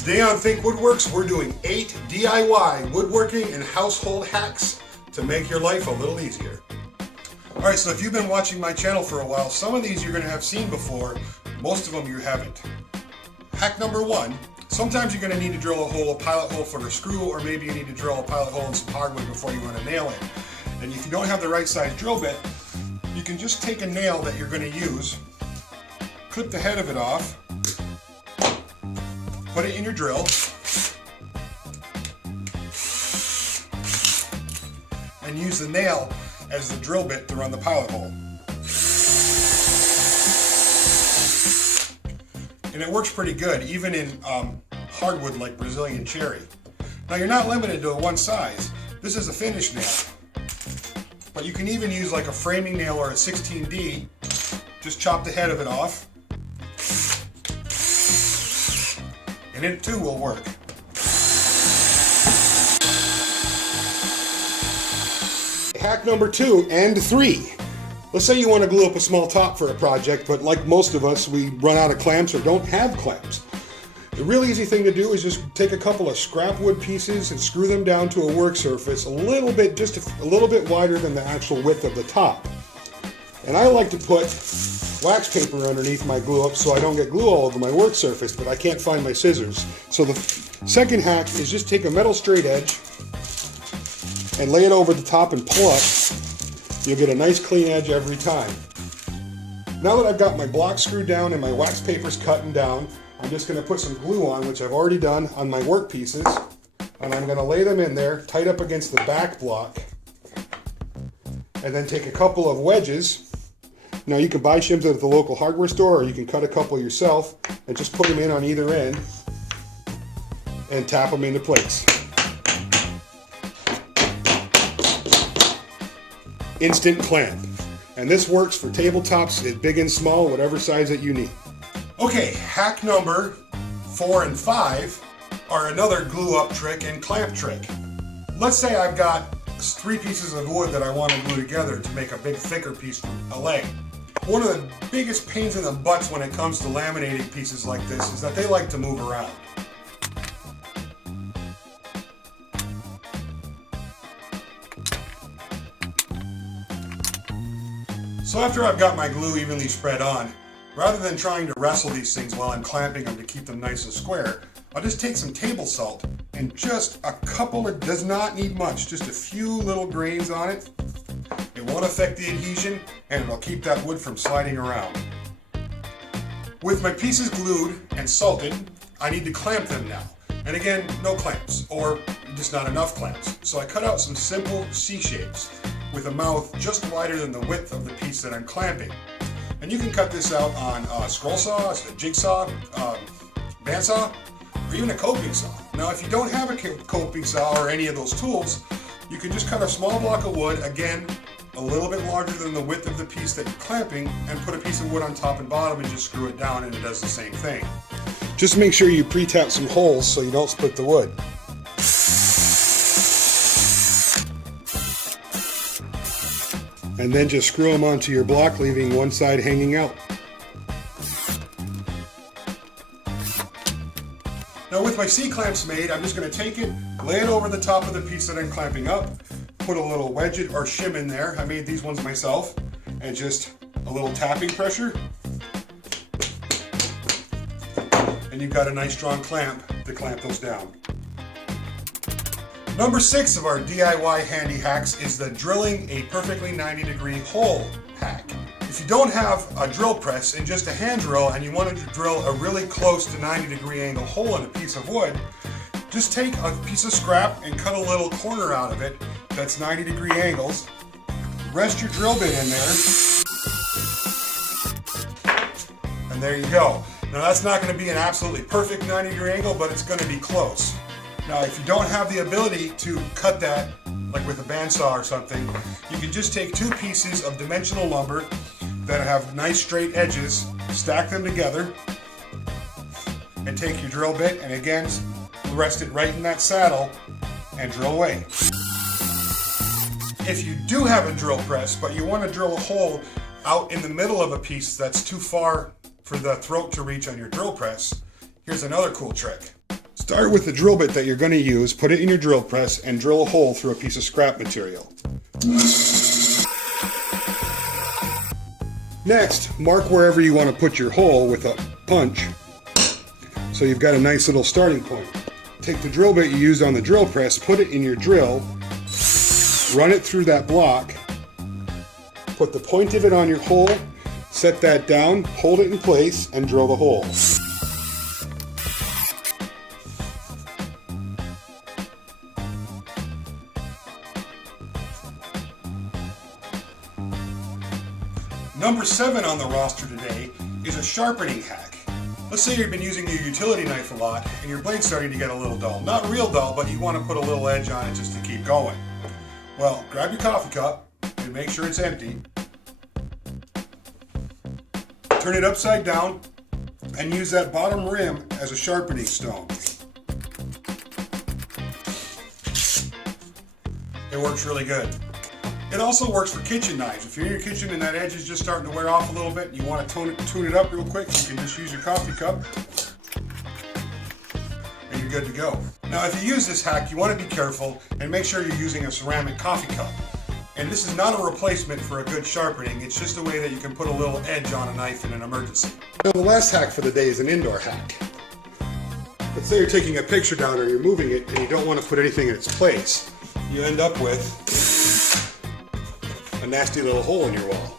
Today on Think Woodworks, we're doing 8 DIY woodworking and household hacks to make your life a little easier. Alright, so if you've been watching my channel for a while, some of these you're going to have seen before, most of them you haven't. Hack number 1, sometimes you're going to need to drill a pilot hole for a screw, or maybe you need to drill a pilot hole in some hardwood before you run a nail in. And if you don't have the right size drill bit, you can just take a nail that you're going to use, clip the head of it off, put it in your drill, and use the nail as the drill bit to run the pilot hole. And it works pretty good, even in hardwood like Brazilian cherry. Now you're not limited to one size. This is a finish nail. But you can even use like a framing nail or a 16D. Just chop the head of it off. And it too will work. Hack number 2 and 3. Let's say you want to glue up a small top for a project, but like most of us, we run out of clamps or don't have clamps. The really easy thing to do is just take a couple of scrap wood pieces and screw them down to a work surface a little bit, just a little bit wider than the actual width of the top. And I like to put wax paper underneath my glue up so I don't get glue all over my work surface, but I can't find my scissors. So the second hack is just take a metal straight edge and lay it over the top and pull up. You'll get a nice clean edge every time. Now that I've got my block screwed down and my wax paper's cut and down, I'm just going to put some glue on, which I've already done on my work pieces, and I'm going to lay them in there tight up against the back block, and then take a couple of wedges. Now you can buy shims at the local hardware store, or you can cut a couple yourself and just put them in on either end and tap them into place. Instant clamp. And this works for tabletops, big and small, whatever size that you need. Okay, hack number 4 and 5 are another glue up trick and clamp trick. Let's say I've got 3 pieces of wood that I want to glue together to make a big thicker piece for a leg. One of the biggest pains in the butts when it comes to laminating pieces like this is that they like to move around. So after I've got my glue evenly spread on, rather than trying to wrestle these things while I'm clamping them to keep them nice and square, I'll just take some table salt and just a couple, it does not need much, just a few little grains on it. It won't affect the adhesion and it'll keep that wood from sliding around. With my pieces glued and salted, I need to clamp them now. And again, no clamps, or just not enough clamps. So I cut out some simple C-shapes with a mouth just wider than the width of the piece that I'm clamping. And you can cut this out on a scroll saw, a jigsaw, bandsaw, or even a coping saw. Now if you don't have a coping saw or any of those tools, you can just cut a small block of wood, again, a little bit larger than the width of the piece that you're clamping, and put a piece of wood on top and bottom and just screw it down, and it does the same thing. Just make sure you pre-tap some holes so you don't split the wood. And then just screw them onto your block, leaving one side hanging out. Now with my C-clamps made, I'm just going to take it, lay it over the top of the piece that I'm clamping up, put a little wedge or shim in there. I made these ones myself, and just a little tapping pressure. And you've got a nice strong clamp to clamp those down. Number 6 of our DIY handy hacks is the drilling a perfectly 90-degree hole hack. If you don't have a drill press and just a hand drill and you want to drill a really close to 90-degree angle hole in a piece of wood, just take a piece of scrap and cut a little corner out of it that's 90-degree angles. Rest your drill bit in there. And there you go. Now that's not going to be an absolutely perfect 90-degree angle, but it's going to be close. Now if you don't have the ability to cut that, like with a bandsaw or something, you can just take 2 pieces of dimensional lumber that have nice straight edges, stack them together, and take your drill bit and again rest it right in that saddle and drill away. If you do have a drill press, but you want to drill a hole out in the middle of a piece that's too far for the throat to reach on your drill press, here's another cool trick. Start with the drill bit that you're going to use, put it in your drill press, and drill a hole through a piece of scrap material. Next, mark wherever you want to put your hole with a punch, so you've got a nice little starting point. Take the drill bit you used on the drill press, put it in your drill, run it through that block, put the point of it on your hole, set that down, hold it in place, and drill the hole. Number 7 on the roster today is a sharpening hack. Let's say you've been using your utility knife a lot and your blade's starting to get a little dull. Not real dull, but you want to put a little edge on it just to keep going. Well, grab your coffee cup and make sure it's empty. Turn it upside down and use that bottom rim as a sharpening stone. It works really good. It also works for kitchen knives. If you're in your kitchen and that edge is just starting to wear off a little bit and you want to tune it up real quick, you can just use your coffee cup and you're good to go. Now if you use this hack, you want to be careful and make sure you're using a ceramic coffee cup. And this is not a replacement for a good sharpening, it's just a way that you can put a little edge on a knife in an emergency. Now the last hack for the day is an indoor hack. Let's say you're taking a picture down or you're moving it and you don't want to put anything in its place. You end up with a nasty little hole in your wall.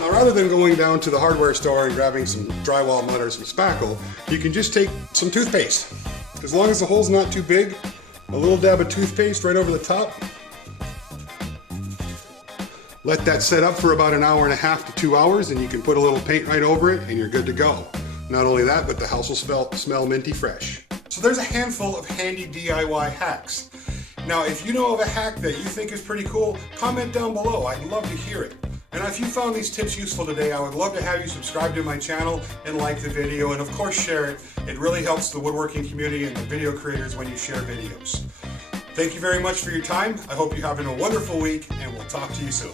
Now rather than going down to the hardware store and grabbing some drywall mud or some spackle, you can just take some toothpaste. As long as the hole's not too big, a little dab of toothpaste right over the top. Let that set up for about an hour and a half to 2 hours and you can put a little paint right over it and you're good to go. Not only that, but the house will smell minty fresh. So there's a handful of handy DIY hacks. Now, if you know of a hack that you think is pretty cool, comment down below. I'd love to hear it. And if you found these tips useful today, I would love to have you subscribe to my channel and like the video, and of course share it. It really helps the woodworking community and the video creators when you share videos. Thank you very much for your time. I hope you're having a wonderful week, and we'll talk to you soon.